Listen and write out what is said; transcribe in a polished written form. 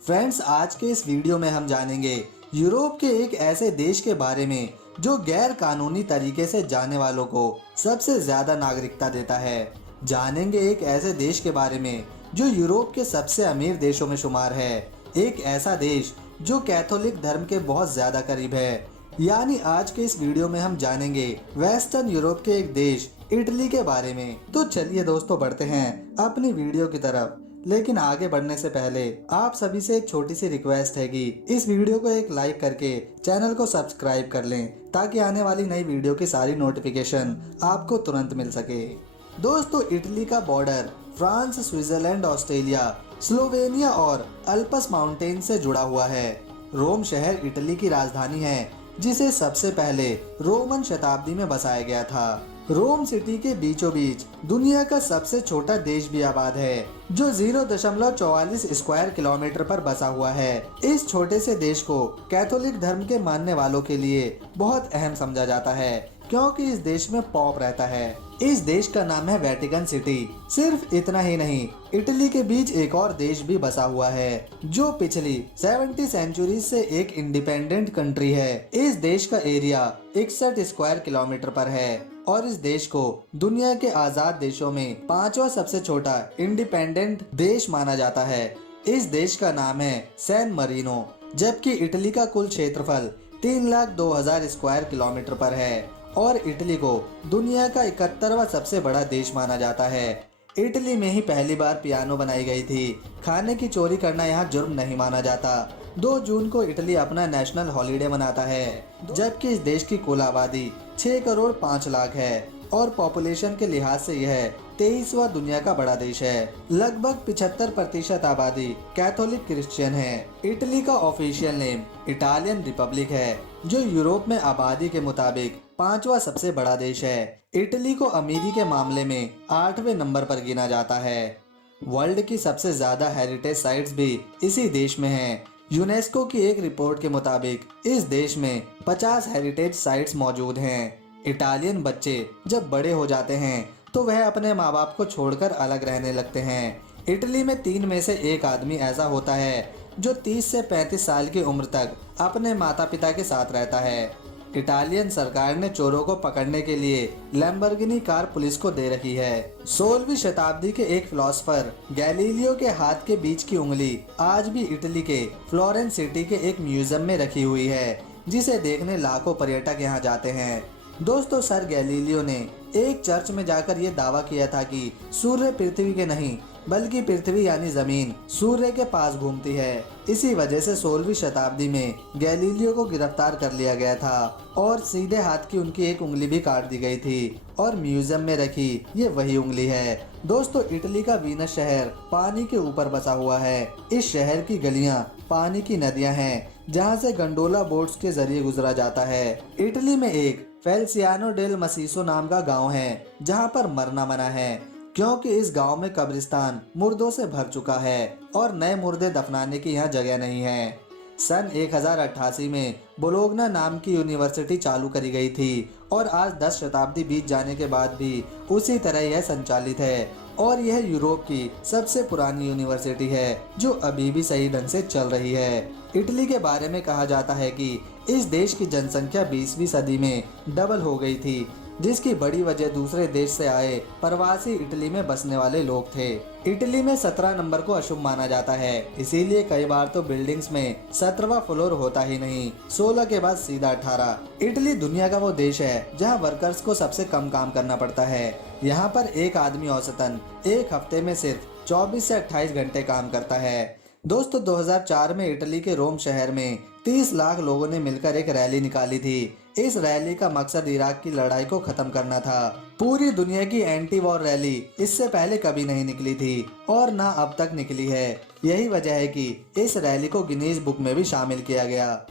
Friends, आज के इस वीडियो में हम जानेंगे यूरोप के एक ऐसे देश के बारे में जो गैर कानूनी तरीके से जाने वालों को सबसे ज्यादा नागरिकता देता है। जानेंगे एक ऐसे देश के बारे में जो यूरोप के सबसे अमीर देशों में शुमार है। एक ऐसा देश जो कैथोलिक धर्म के बहुत ज्यादा करीब है। यानी आज के इस वीडियो में हम जानेंगे वेस्टर्न यूरोप के एक देश इटली के बारे में। तो चलिए दोस्तों, बढ़ते हैं अपनी वीडियो की तरफ। लेकिन आगे बढ़ने से पहले आप सभी से एक छोटी सी रिक्वेस्ट है कि इस वीडियो को एक लाइक करके चैनल को सब्सक्राइब कर लें, ताकि आने वाली नई वीडियो की सारी नोटिफिकेशन आपको तुरंत मिल सके। दोस्तों, इटली का border France, Switzerland, Australia, Slovenia और अल्पस माउंटेन से जुड़ा हुआ है। रोम शहर इटली की राजधानी है, जिसे सबसे पहले रोमन शताब्दी में बसाया गया था। रोम सिटी के बीचों बीच दुनिया का सबसे छोटा देश भी आबाद है, जो 0.44 स्क्वायर किलोमीटर पर बसा हुआ है। इस छोटे से देश को कैथोलिक धर्म के मानने वालों के लिए बहुत अहम समझा जाता है, क्योंकि इस देश में पॉप रहता है। इस देश का नाम है वेटिकन सिटी। सिर्फ इतना ही नहीं, इटली के बीच एक और देश भी बसा हुआ है, जो पिछली 70 सेंचुरी से एक इंडिपेंडेंट कंट्री है। इस देश का एरिया 61 स्क्वायर किलोमीटर पर है और इस देश को दुनिया के आजाद देशों में 5वां सबसे छोटा इंडिपेंडेंट देश माना जाता है। इस देश का नाम है सैन मरीनो, जबकि इटली का कुल क्षेत्रफल 3,02,000 स्क्वायर किलोमीटर पर है और इटली को दुनिया का 71वां सबसे बड़ा देश माना जाता है। इटली में ही पहली बार पियानो बनाई गई थी। खाने की चोरी करना यहाँ जुर्म नहीं माना जाता। 2 जून को इटली अपना नेशनल हॉलिडे मनाता है, जबकि इस देश की कुल आबादी 6 करोड़ 5 लाख है और पॉपुलेशन के लिहाज से यह 23वां दुनिया का बड़ा देश है। लगभग 75% आबादी कैथोलिक क्रिश्चियन है। इटली का ऑफिशियल नेम इटालियन रिपब्लिक है, जो यूरोप में आबादी के मुताबिक 5वां सबसे बड़ा देश है। इटली को अमीरी के मामले में 8वें नंबर पर गिना जाता है। वर्ल्ड की सबसे ज्यादा हेरिटेज साइट्स भी इसी देश में हैं। यूनेस्को की एक रिपोर्ट के मुताबिक इस देश में 50 हेरिटेज साइट्स मौजूद हैं। इटालियन बच्चे जब बड़े हो जाते हैं तो वह अपने माँ बाप को छोड़कर अलग रहने लगते हैं। इटली में 3 में से 1 आदमी ऐसा होता है जो 30 से 35 साल की उम्र तक अपने माता पिता के साथ रहता है। इटालियन सरकार ने चोरों को पकड़ने के लिए लैम्बोर्गिनी कार पुलिस को दे रखी है। 16वीं शताब्दी के एक फिलोसोफर गैलीलियो के हाथ के बीच की उंगली आज भी इटली के फ्लोरेंस सिटी के एक म्यूजियम में रखी हुई है, जिसे देखने लाखों पर्यटक यहाँ जाते हैं। दोस्तों, सर गैलीलियो ने एक चर्च में जाकर ये दावा किया था कि सूर्य पृथ्वी के नहीं, बल्कि पृथ्वी यानी जमीन सूर्य के पास घूमती है। इसी वजह से 16वीं शताब्दी में गैलीलियो को गिरफ्तार कर लिया गया था और सीधे हाथ की उनकी एक उंगली भी काट दी गई थी और म्यूजियम में रखी ये वही उंगली है। दोस्तों, इटली का वीनस शहर पानी के ऊपर बसा हुआ है। इस शहर की गलियां पानी की नदियां हैं, जहां से गंडोला बोट्स के जरिए गुजरा जाता है। इटली में एक फेल्सियानो डेल मसीसो नाम का गांव है, जहां पर मरना मना है, क्योंकि इस गांव में कब्रिस्तान मुर्दों से भर चुका है और नए मुर्दे दफनाने की यहाँ जगह नहीं है। सन 1088 में बोलोग्ना नाम की यूनिवर्सिटी चालू करी गई थी और आज 10 शताब्दी बीत जाने के बाद भी उसी तरह यह संचालित है और यह यूरोप की सबसे पुरानी यूनिवर्सिटी है, जो अभी भी सही ढंग से चल रही है। इटली के बारे में कहा जाता है कि इस देश की जनसंख्या 20वीं सदी में डबल हो गई थी, जिसकी बड़ी वजह दूसरे देश से आए प्रवासी इटली में बसने वाले लोग थे। इटली में 17 नंबर को अशुभ माना जाता है, इसीलिए कई बार तो बिल्डिंग्स में 17वां फ्लोर होता ही नहीं, 16 के बाद सीधा 18। इटली दुनिया का वो देश है जहां वर्कर्स को सबसे कम काम करना पड़ता है। यहाँ पर एक आदमी औसतन एक हफ्ते में सिर्फ 24 से 28 घंटे काम करता है। दोस्तों, 2004 में इटली के रोम शहर में 30 लाख लोगों ने मिलकर एक रैली निकाली थी। इस रैली का मकसद इराक की लड़ाई को खत्म करना था। पूरी दुनिया की एंटी वॉर रैली इससे पहले कभी नहीं निकली थी और ना अब तक निकली है। यही वजह है कि इस रैली को गिनीज बुक में भी शामिल किया गया।